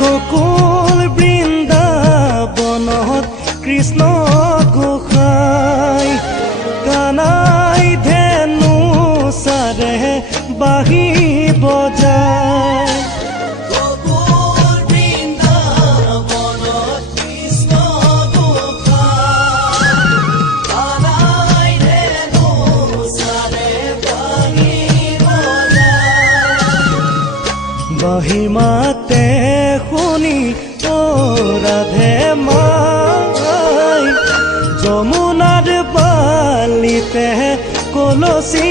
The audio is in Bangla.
গোকুল বৃন্দাবনত কৃষ্ণ গোসাই কানাই ধেনু চাৰে বাঁহী বজায়। বাঁহী মাতে শুনি অ ৰাধে মাই যমুনাৰ বালিতে কলচি